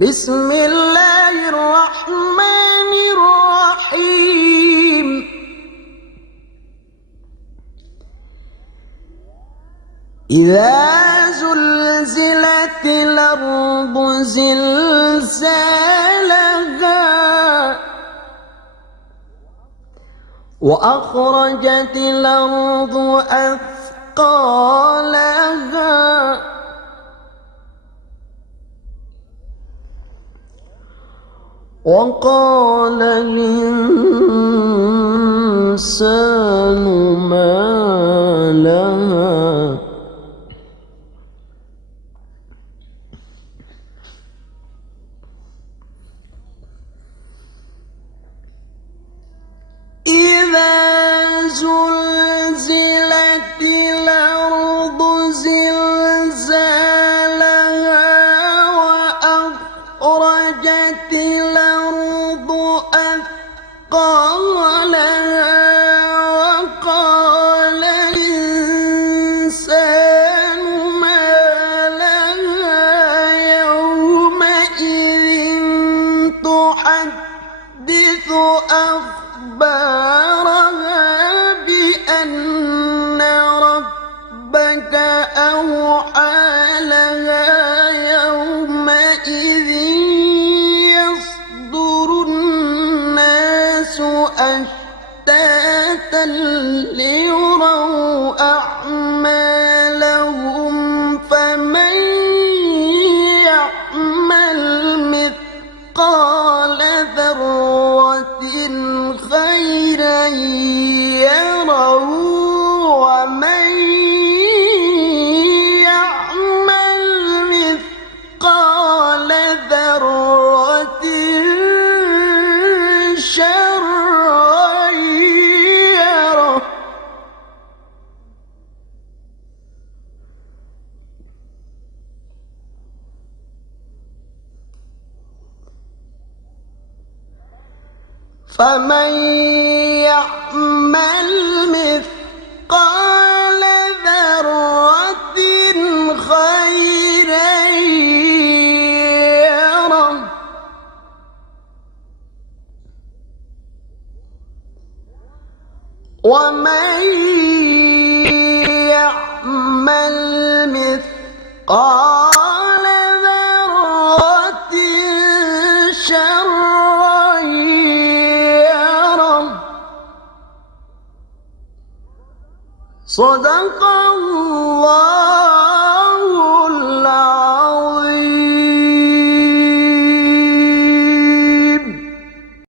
بسم الله الرحمن الرحيم. إذا زلزلت الأرض زلزالها وأخرجت الأرض أثقالها وقال الإنسان ما لها إذا زلزلت الأرض زلزالها وأخرجت الأرض أثقالها وقال الإنسان ما لها يومئذ تحدث أخبارها بأن ربك أوحى لها يومئذ يصدر الناس أشتاتا ليروا أعمالهم فمن يعمل مثقال ذرة خيرا يره ومن يعمل مثقال ذرة شرا يره. فمن يعمل مثقال ذرة خيرا يره ومن يعمل مثقال ذرة شرا يره. صدق الله.